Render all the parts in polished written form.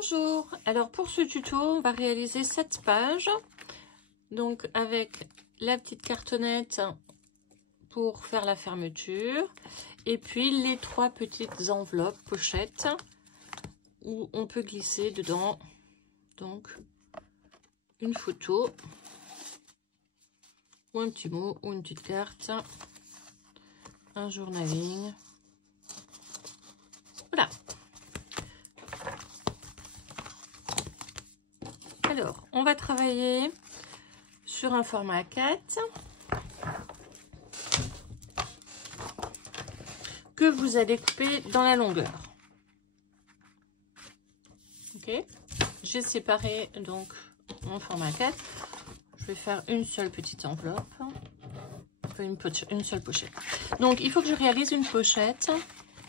Bonjour, alors pour ce tuto, on va réaliser 7 pages, donc avec la petite cartonnette pour faire la fermeture, et puis les 3 petites enveloppes, pochettes, où on peut glisser dedans, donc une photo, ou un petit mot, ou une petite carte, un journaling, voilà. Alors, on va travailler sur un format A4 que vous allez couper dans la longueur. Ok, j'ai séparé donc mon format A4. Je vais faire une seule petite enveloppe, enfin une seule pochette. Donc, il faut que je réalise une pochette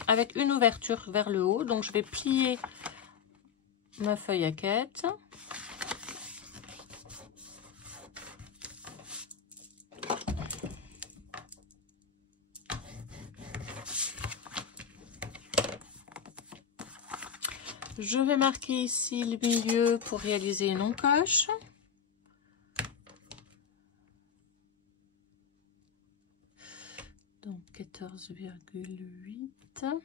avec une ouverture vers le haut. Donc, je vais plier ma feuille A4. Je vais marquer ici le milieu pour réaliser une encoche. Donc 14,8.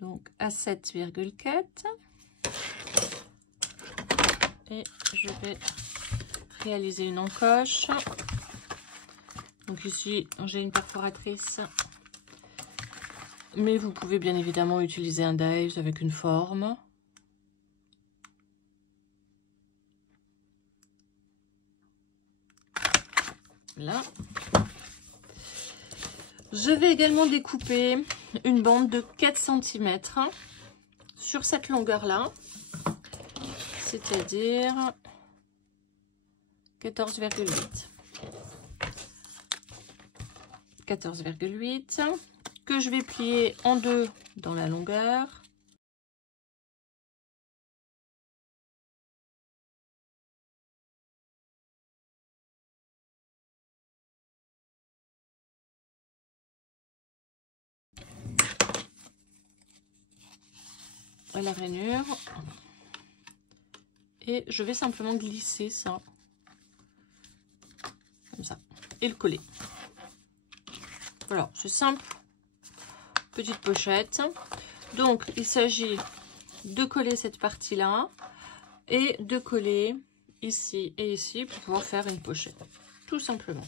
Donc à 7,4. Et je vais réaliser une encoche. Donc ici, j'ai une perforatrice. Mais vous pouvez bien évidemment utiliser un dies avec une forme. Là. Je vais également découper une bande de 4 cm sur cette longueur-là. C'est-à-dire 14,8. 14,8. Que je vais plier en deux dans la longueur. À la rainure. Et je vais simplement glisser ça. Comme ça. Et le coller. Voilà, c'est simple. Petite pochette. Donc, il s'agit de coller cette partie-là et de coller ici et ici pour pouvoir faire une pochette. Tout simplement.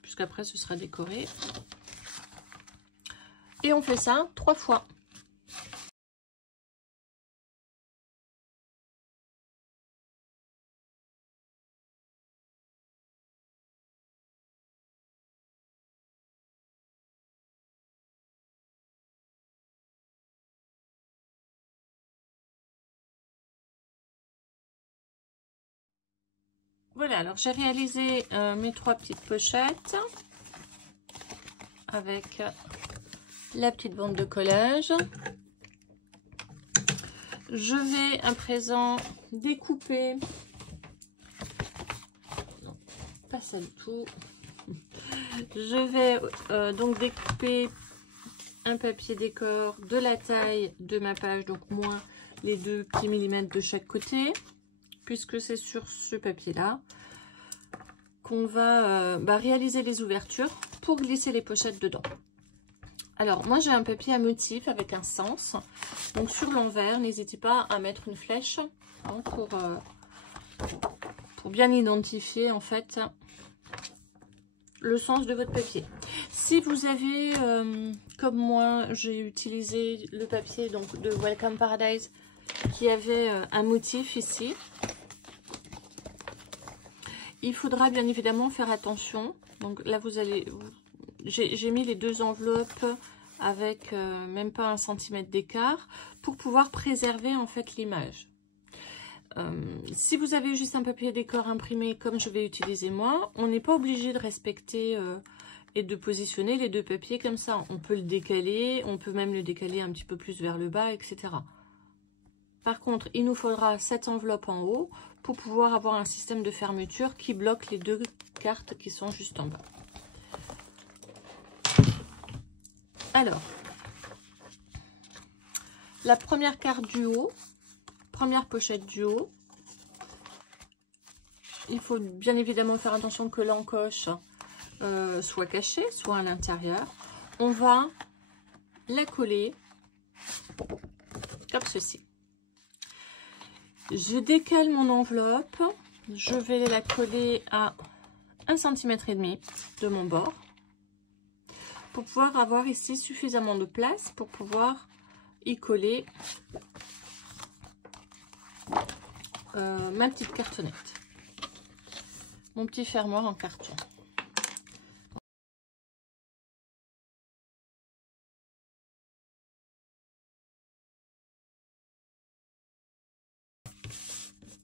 Puisqu'après, ce sera décoré. Et on fait ça 3 fois. Voilà, alors j'ai réalisé mes 3 petites pochettes avec la petite bande de collage. Je vais à présent découper, non, pas ça du tout. Je vais donc découper un papier décor de la taille de ma page, donc moins les 2 petits millimètres de chaque côté. Puisque c'est sur ce papier-là qu'on va réaliser les ouvertures pour glisser les pochettes dedans. Alors, moi, j'ai un papier à motif avec un sens. Donc, sur l'envers, n'hésitez pas à mettre une flèche hein, pour bien identifier, en fait, le sens de votre papier. Si vous avez, comme moi, j'ai utilisé le papier donc, de Welcome Paradise qui avait un motif ici, il faudra bien évidemment faire attention. Donc là, vous allez... J'ai mis les 2 enveloppes avec même pas 1 cm d'écart pour pouvoir préserver en fait l'image. Si vous avez juste un papier décor imprimé comme je vais utiliser moi, on n'est pas obligé de respecter et de positionner les 2 papiers comme ça. On peut le décaler, on peut même le décaler un petit peu plus vers le bas, etc. Par contre, il nous faudra cette enveloppe en haut pour pouvoir avoir un système de fermeture qui bloque les 2 cartes qui sont juste en bas. Alors, la première carte du haut, première pochette du haut. Il faut bien évidemment faire attention que l'encoche soit cachée, soit à l'intérieur. On va la coller comme ceci. Je décale mon enveloppe. Je vais la coller à 1,5 cm de mon bord pour pouvoir avoir ici suffisamment de place pour pouvoir y coller ma petite cartonnette, mon petit fermoir en carton.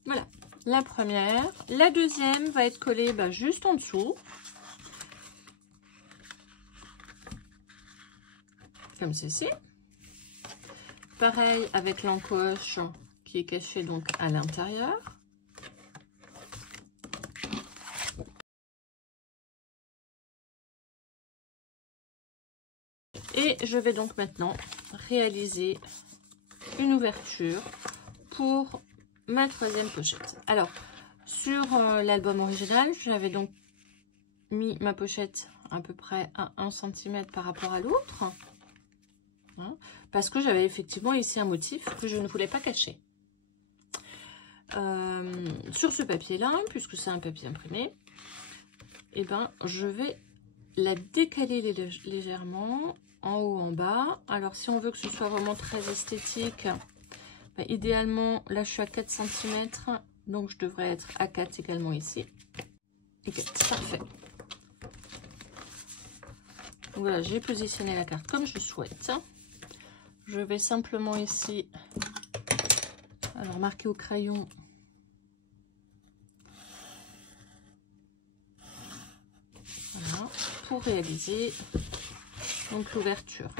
Voilà, la première. La deuxième va être collée juste en dessous. Comme ceci. Pareil avec l'encoche qui est cachée donc à l'intérieur. Et je vais donc maintenant réaliser une ouverture pour ma troisième pochette. Alors, sur l'album original, j'avais donc mis ma pochette à peu près à 1 cm par rapport à l'autre. Hein, parce que j'avais effectivement ici un motif que je ne voulais pas cacher. Sur ce papier-là, puisque c'est un papier imprimé, et je vais la décaler légèrement en haut, en bas. Alors, si on veut que ce soit vraiment très esthétique, idéalement, là, je suis à 4 cm, donc je devrais être à 4 également ici. Et 4, parfait. Donc voilà, j'ai positionné la carte comme je souhaite. Je vais simplement ici, alors marquer au crayon. Voilà, pour réaliser donc l'ouverture.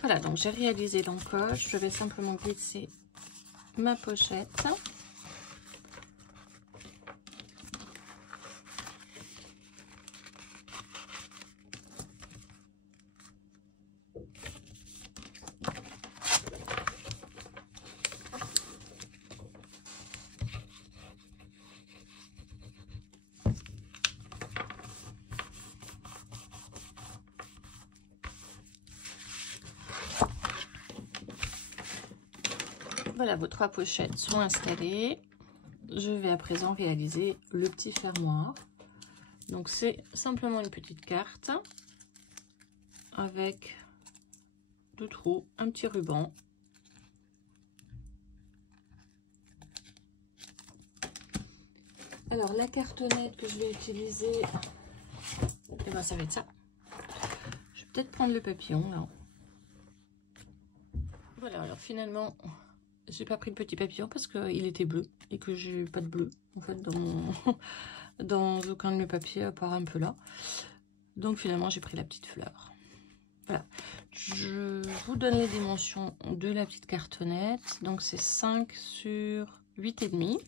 Voilà, donc j'ai réalisé l'encoche. Je vais simplement glisser ma pochette. Voilà, vos 3 pochettes sont installées. Je vais à présent réaliser le petit fermoir. Donc c'est simplement une petite carte avec 2 trous, un petit ruban. Alors la cartonnette que je vais utiliser, ça va être ça. Je vais peut-être prendre le papillon là. Voilà, alors finalement, j'ai pas pris le petit papillon parce qu'il était bleu et que j'ai pas de bleu en fait dans aucun de mes papiers à part un peu là. Donc finalement, j'ai pris la petite fleur. Voilà, je vous donne les dimensions de la petite cartonnette. Donc c'est 5 sur 8,5.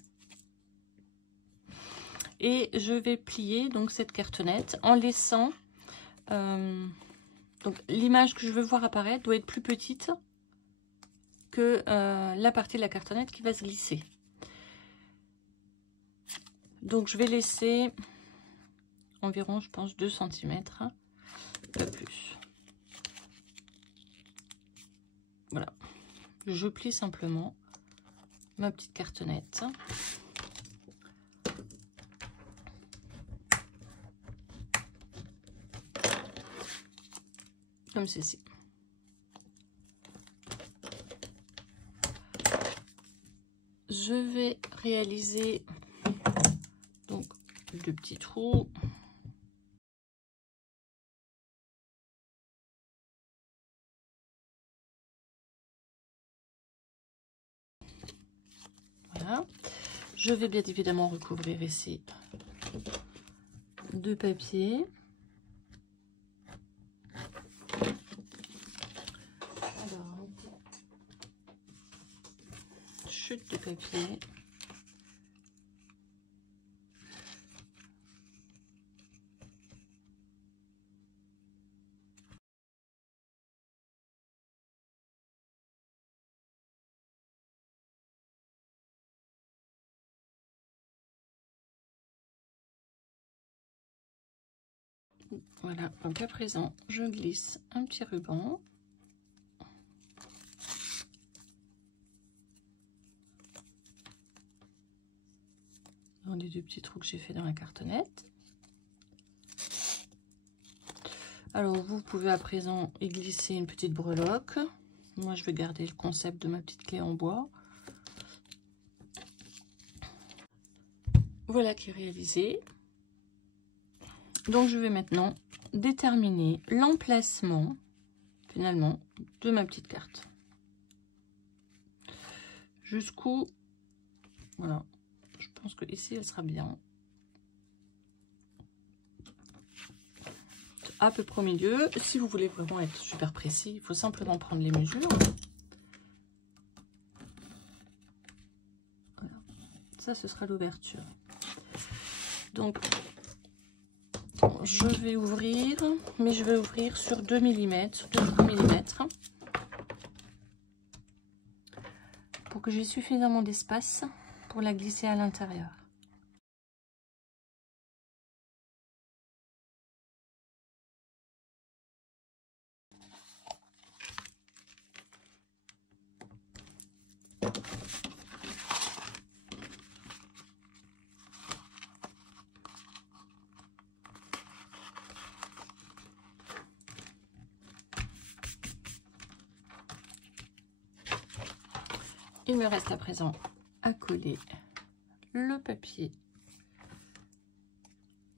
Et je vais plier donc cette cartonnette en laissant donc l'image que je veux voir apparaître doit être plus petite que la partie de la cartonnette qui va se glisser. Donc je vais laisser environ, je pense, 2 cm, pas plus. Voilà, je plie simplement ma petite cartonnette. Comme ceci. Je vais réaliser donc 2 petits trous. Voilà. Je vais bien évidemment recouvrir ici de papier. chute de papier. Voilà, donc à présent, je glisse un petit ruban. Dans les 2 petits trous que j'ai fait dans la cartonnette. Alors, vous pouvez à présent y glisser une petite breloque. Moi, je vais garder le concept de ma petite clé en bois. Voilà qui est réalisé. Donc, je vais maintenant déterminer l'emplacement, finalement, de ma petite carte. Jusqu'où, voilà, je pense que ici, elle sera bien. À peu près au milieu. Si vous voulez vraiment être super précis, il faut simplement prendre les mesures. Voilà. Ça, ce sera l'ouverture. Donc, je vais ouvrir, mais je vais ouvrir sur 2 mm, sur 2-3 mm, pour que j'ai suffisamment d'espace pour la glisser à l'intérieur. Il me reste à présent à coller le papier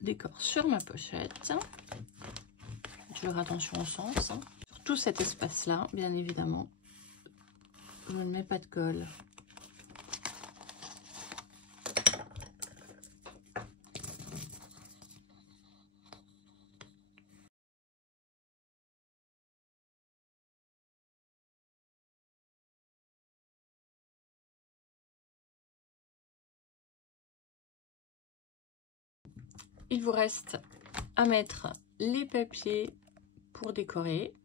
décor sur ma pochette. Je vais faire attention au sens. Hein. Sur tout cet espace-là, bien évidemment, je ne mets pas de colle. Il vous reste à mettre les papiers pour décorer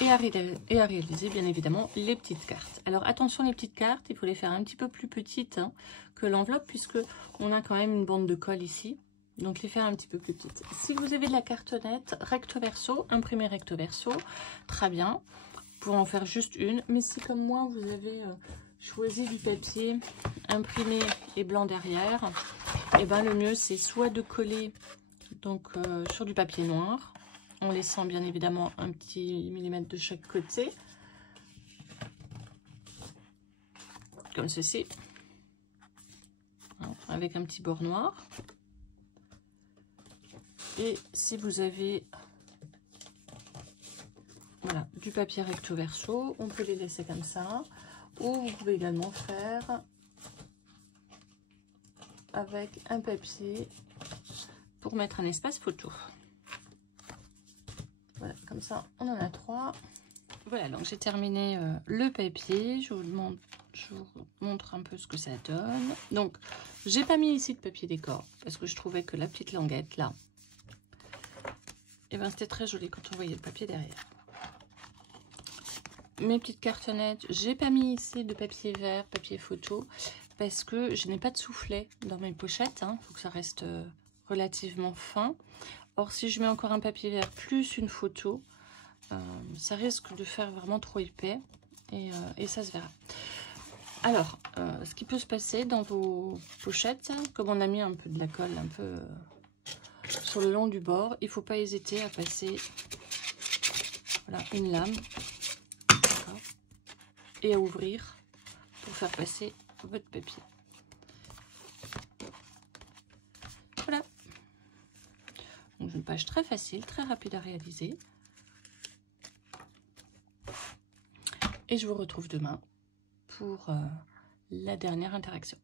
et à réaliser bien évidemment les petites cartes. Alors attention, les petites cartes, il faut les faire un petit peu plus petites hein, que l'enveloppe, puisque on a quand même une bande de colle ici. Donc les faire un petit peu plus petites. Si vous avez de la cartonnette recto verso, imprimée recto verso, très bien. Vous pouvez en faire juste une. Mais si comme moi vous avez choisi du papier imprimé et blanc derrière, et ben le mieux c'est soit de coller donc sur du papier noir, en laissant bien évidemment un petit millimètre de chaque côté, comme ceci, avec un petit bord noir. Et si vous avez voilà, du papier recto verso, on peut les laisser comme ça, ou vous pouvez également faire avec un papier pour mettre un espace photo. Voilà, comme ça, on en a 3. Voilà, donc j'ai terminé le papier. Je vous montre un peu ce que ça donne. Donc, j'ai pas mis ici de papier décor parce que je trouvais que la petite languette là, et ben c'était très joli quand on voyait le papier derrière. Mes petites cartonnettes, j'ai pas mis ici de papier vert, papier photo, parce que je n'ai pas de soufflet dans mes pochettes. Il faut que ça reste relativement fin. Or, si je mets encore un papier vert plus une photo, ça risque de faire vraiment trop épais et ça se verra. Alors, ce qui peut se passer dans vos pochettes, comme on a mis un peu de la colle un peu sur le long du bord, il ne faut pas hésiter à passer voilà, une lame et à ouvrir pour faire passer votre papier. Voilà. Donc une page très facile, très rapide à réaliser. Et je vous retrouve demain pour la dernière interaction.